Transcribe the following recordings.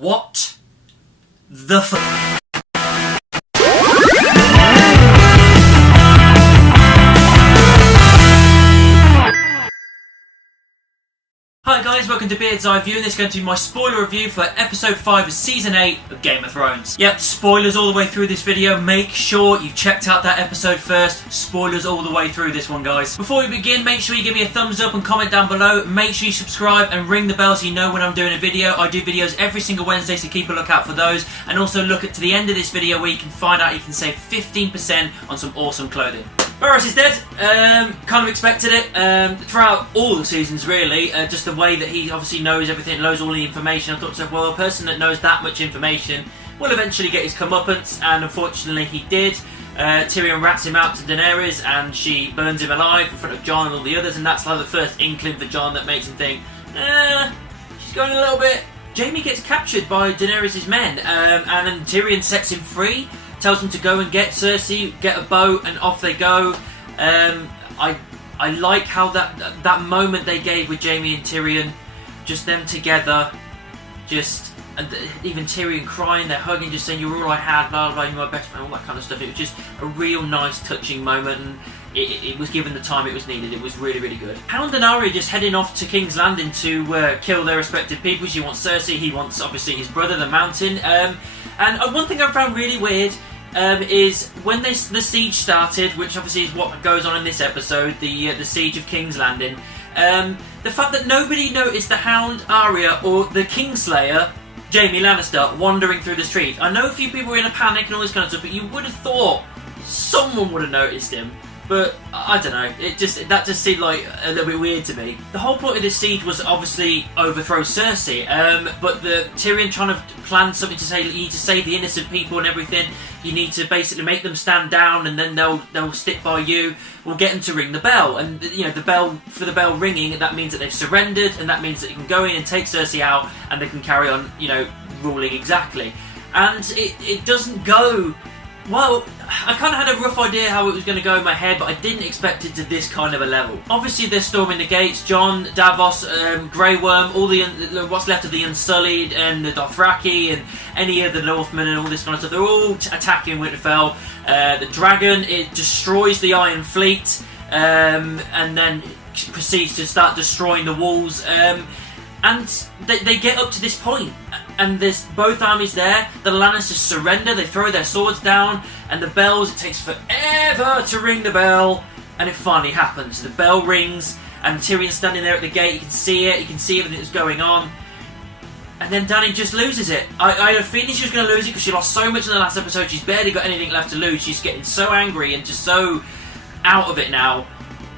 What the f***? Hi guys, welcome to Beard's Eye View, and this is going to be my spoiler review for episode 5 of season 8 of Game of Thrones. Yep, spoilers all the way through this video. Make sure you've checked out that episode first. Spoilers all the way through this one, guys. Before we begin, make sure you give me a thumbs up and comment down below. Make sure you subscribe and ring the bell so you know when I'm doing a video. I do videos every single Wednesday, so keep a lookout for those. And also look to the end of this video where you can find out you can save 15% on some awesome clothing. Varys is dead. Kind of expected it. Throughout all the seasons, really. Just the way that he obviously knows everything, knows all the information. I thought to myself, well, a person that knows that much information will eventually get his comeuppance, and unfortunately he did. Tyrion rats him out to Daenerys, and she burns him alive in front of Jon and all the others, and that's like the first inkling for Jon that makes him think, she's going a little bit. Jaime gets captured by Daenerys' men, and then Tyrion sets him free. Tells them to go and get Cersei, get a boat, and off they go. I like how that moment they gave with Jaime and Tyrion, just them together, and even Tyrion crying, they're hugging, just saying, "You're all I had, blah, blah, blah, you're my best friend," all that kind of stuff. It was just a real nice, touching moment, and it was given the time it was needed. It was really, really good. Hound and Arya just heading off to King's Landing to kill their respective people. She wants Cersei, he wants, obviously, his brother, the Mountain. And one thing I found really weird is when the siege started, which obviously is what goes on in this episode, the siege of King's Landing. The fact that nobody noticed the Hound, Arya, or the Kingslayer, Jaime Lannister, wandering through the street. I know a few people were in a panic and all this kind of stuff, but you would have thought someone would have noticed him. But I don't know, that just seemed like a little bit weird to me. The whole point of this siege was obviously overthrow Cersei, but the Tyrion trying to plan something to say, you need to save the innocent people and everything. You need to basically make them stand down, and then they'll stick by you. We'll get them to ring the bell, and the bell ringing. That means that they've surrendered, and that means that you can go in and take Cersei out, and they can carry on, ruling exactly. And it doesn't go. Well, I kind of had a rough idea how it was going to go in my head, but I didn't expect it to this kind of a level. Obviously, they're storming the gates. Jon, Davos, Grey Worm, all what's left of the Unsullied, and the Dothraki, and any of the Northmen, and all this kind of stuff. They're all attacking Winterfell. The dragon, it destroys the Iron Fleet, and then proceeds to start destroying the walls. And they get up to this point, and there's both armies there. The Lannisters surrender, they throw their swords down, and the bells, it takes forever to ring the bell, and it finally happens. The bell rings, and Tyrion's standing there at the gate, you can see it, you can see everything that's going on, and then Dany just loses it. I had a feeling she was going to lose it because she lost so much in the last episode, she's barely got anything left to lose, she's getting so angry and just so out of it now.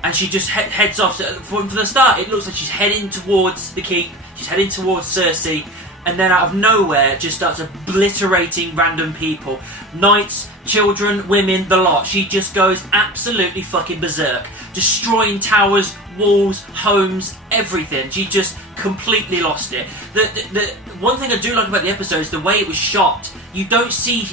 And she just heads off. From the start, it looks like she's heading towards the keep. She's heading towards Cersei. And then out of nowhere, just starts obliterating random people. Knights, children, women, the lot. She just goes absolutely fucking berserk. Destroying towers, walls, homes, everything. She just completely lost it. The one thing I do like about the episode is the way it was shot. You don't see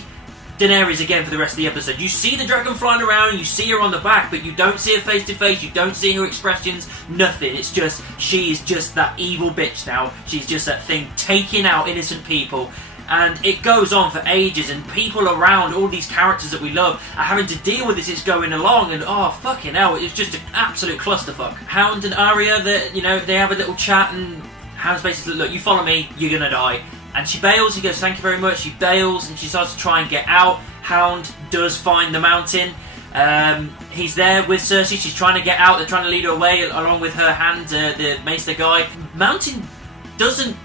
Daenerys again for the rest of the episode. You see the dragon flying around, you see her on the back, but you don't see her face to face, you don't see her expressions, nothing. It's just, she is just that evil bitch now. She's just that thing taking out innocent people. And it goes on for ages, and people around, all these characters that we love, are having to deal with this. It's going along, and oh, fucking hell, it's just an absolute clusterfuck. Hound and Arya, they have a little chat, and Hound's basically, look, you follow me, you're gonna die. And she bails, he goes, thank you very much, she bails, and she starts to try and get out. Hound does find the Mountain. He's there with Cersei, she's trying to get out, they're trying to lead her away, along with her hand, the Maester guy. Mountain doesn't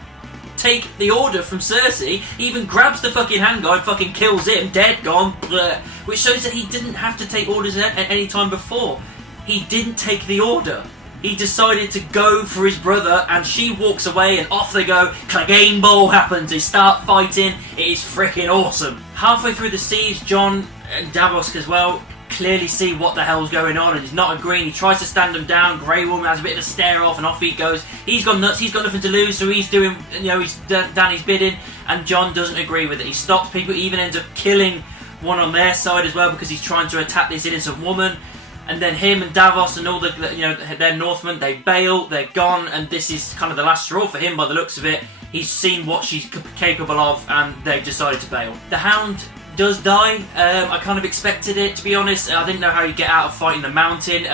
take the order from Cersei, he even grabs the fucking hand guy and fucking kills him, dead, gone, bleh, which shows that he didn't have to take orders at any time before. He didn't take the order. He decided to go for his brother, and she walks away, and off they go. Clegane Bowl happens. They start fighting. It is freaking awesome. Halfway through the siege, Jon and Davos as well clearly see what the hell's going on, and he's not agreeing. He tries to stand them down. Grey Worm has a bit of a stare off, and off he goes. He's gone nuts. He's got nothing to lose, so he's doing, he's Dany's bidding, and Jon doesn't agree with it. He stops people. He even ends up killing one on their side as well because he's trying to attack this innocent woman. And then him and Davos and all their Northmen, they bail, they're gone, and this is kind of the last straw for him by the looks of it. He's seen what she's capable of, and they've decided to bail. The Hound does die. I kind of expected it, to be honest. I didn't know how he'd get out of fighting the Mountain.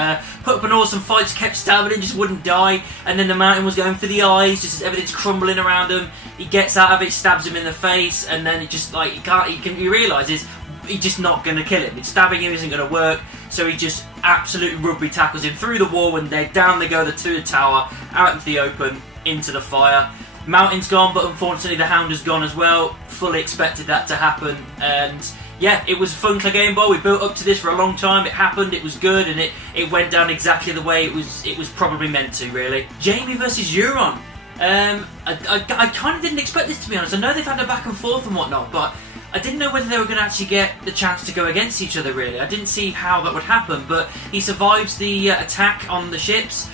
Put up an awesome fight, just kept stabbing him, just wouldn't die. And then the Mountain was going for the eyes, just as everything's crumbling around him. He gets out of it, stabs him in the face, and then it just like he realises he's just not going to kill him. Stabbing him isn't going to work, so he just absolutely rugby tackles him through the wall, and down they go to the tower, out into the open, into the fire. Mountain's gone, but unfortunately the Hound has gone as well. Fully expected that to happen, and yeah, it was a fun Game Boy. We built up to this for a long time. It happened, it was good, and it went down exactly the way it was probably meant to, really. Jaime versus Euron. I kind of didn't expect this, to be honest. I know they've had a back and forth and whatnot, but I didn't know whether they were going to actually get the chance to go against each other, really. I didn't see how that would happen, but he survives the attack on the ships,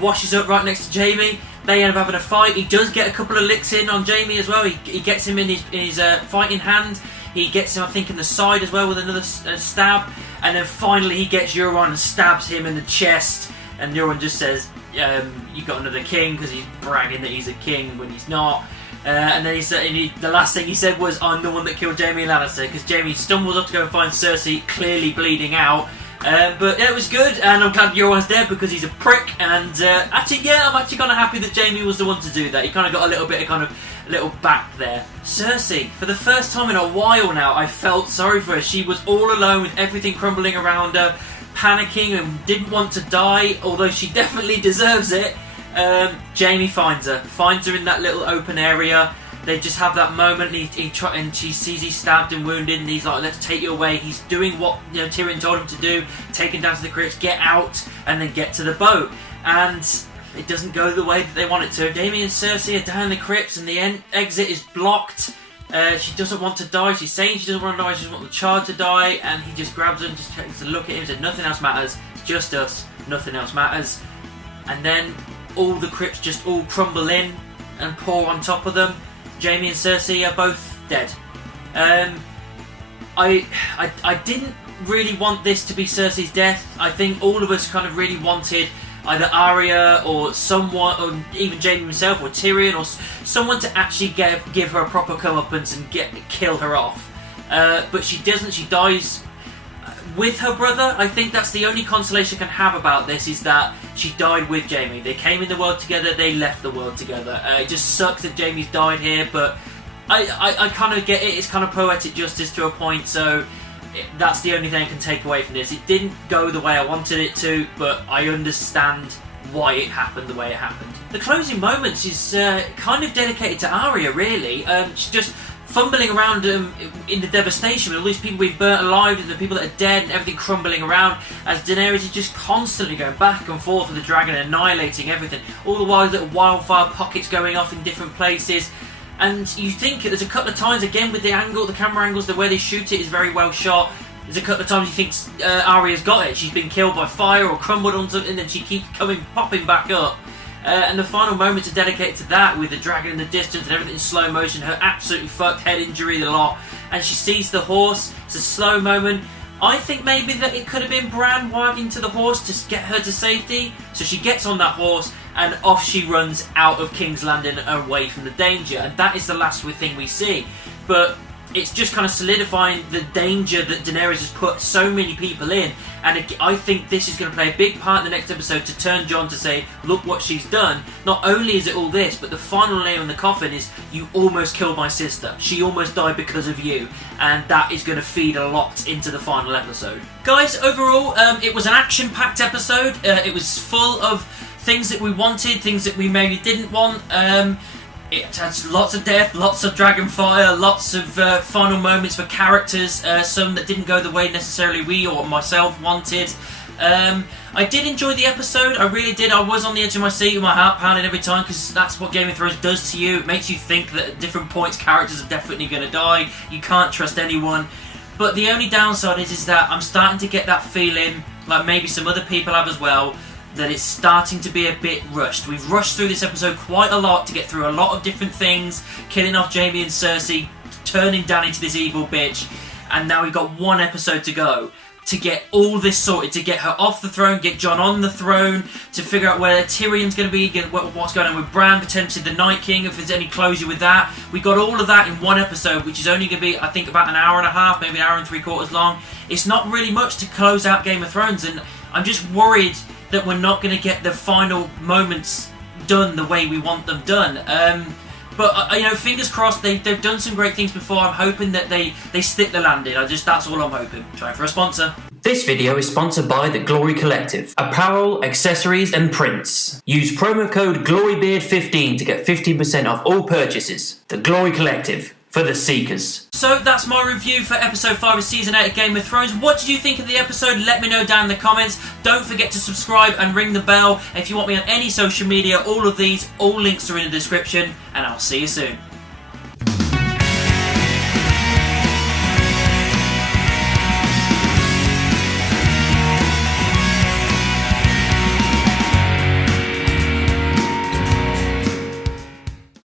washes up right next to Jaime. They end up having a fight. He does get a couple of licks in on Jaime as well. He gets him in his fighting hand. He gets him, I think, in the side as well with another stab. And then finally he gets Euron and stabs him in the chest. And Euron just says, "You got another king," because he's bragging that he's a king when he's not. And then the last thing he said was, "I'm the one that killed Jaime Lannister," because Jaime stumbles up to go and find Cersei, clearly bleeding out. But yeah, it was good, and I'm glad Euron's dead because he's a prick. And I'm actually kind of happy that Jaime was the one to do that. He kind of got a little bit of little back there. Cersei, for the first time in a while now, I felt sorry for her. She was all alone with everything crumbling around her, panicking and didn't want to die, although she definitely deserves it. Jaime finds her in that little open area. They just have that moment, and she sees he's stabbed and wounded, and he's like, "Let's take you away." He's doing what Tyrion told him to do, take him down to the crypts, get out, and then get to the boat. And it doesn't go the way that they want it to. Jaime and Cersei are down in the crypts, and the exit is blocked. She doesn't want to die. She's saying she doesn't want to die. She doesn't want the child to die, and he just grabs her and just takes a look at him and says, "Nothing else matters. It's just us. Nothing else matters." And then all the crypts just all crumble in and pour on top of them. Jaime and Cersei are both dead. I didn't really want this to be Cersei's death. I think all of us kind of really wanted either Arya or someone, or even Jaime himself, or Tyrion, or someone to actually give her a proper comeuppance and kill her off. But she doesn't. She dies with her brother. I think that's the only consolation I can have about this, is that she died with Jaime. They came in the world together, they left the world together. It just sucks that Jaime's died here, but I kind of get it. It's kind of poetic justice to a point, so that's the only thing I can take away from this. It didn't go the way I wanted it to, but I understand why it happened the way it happened. The closing moments is kind of dedicated to Arya, really. She's just fumbling around in the devastation with all these people being burnt alive and the people that are dead and everything crumbling around, as Daenerys is just constantly going back and forth with the dragon, annihilating everything. All the while, little wildfire pockets going off in different places. And you think there's a couple of times, again with the camera angles, the way they shoot it is very well shot. There's a couple of times you think Arya's got it. She's been killed by fire or crumbled on something, and then she keeps popping back up. And the final moments are dedicated to that, with the dragon in the distance and everything in slow motion, her absolutely fucked head injury, the lot. And she sees the horse. It's a slow moment. I think maybe that it could have been Bran wagging to the horse to get her to safety. So she gets on that horse, and off she runs out of King's Landing away from the danger. And that is the last thing we see. But it's just kind of solidifying the danger that Daenerys has put so many people in. And I think this is going to play a big part in the next episode to turn Jon to say, look what she's done. Not only is it all this, but the final nail in the coffin is, you almost killed my sister. She almost died because of you. And that is going to feed a lot into the final episode. Guys, overall, it was an action-packed episode. It was full of things that we wanted, things that we maybe didn't want. It has lots of death, lots of dragon fire, lots of final moments for characters, some that didn't go the way necessarily we or myself wanted. I did enjoy the episode, I really did. I was on the edge of my seat with my heart pounding every time, because that's what Game of Thrones does to you. It makes you think that at different points characters are definitely going to die. You can't trust anyone. But the only downside is that I'm starting to get that feeling, like maybe some other people have as well, that it's starting to be a bit rushed. We've rushed through this episode quite a lot to get through a lot of different things, killing off Jaime and Cersei, turning Dany into this evil bitch, and now we've got one episode to go. to get all this sorted, to get her off the throne, get Jon on the throne, to figure out where Tyrion's going to be, get what's going on with Bran, potentially the Night King, if there's any closure with that. We got all of that in one episode, which is only going to be, I think, about an hour and a half, maybe an hour and 3/4 long. It's not really much to close out Game of Thrones, and I'm just worried that we're not going to get the final moments done the way we want them done. But you know, fingers crossed. They've done some great things before. I'm hoping that they stick the landing. That's all I'm hoping. Trying for a sponsor. This video is sponsored by The Glory Collective. Apparel, accessories and prints. Use promo code GLORYBEARD15 to get 15% off all purchases. The Glory Collective. For the Seekers. So that's my review for episode 5 of season 8 of Game of Thrones. What did you think of the episode? Let me know down in the comments. Don't forget to subscribe and ring the bell. If you want me on any social media, all of these, all links are in the description. And I'll see you soon.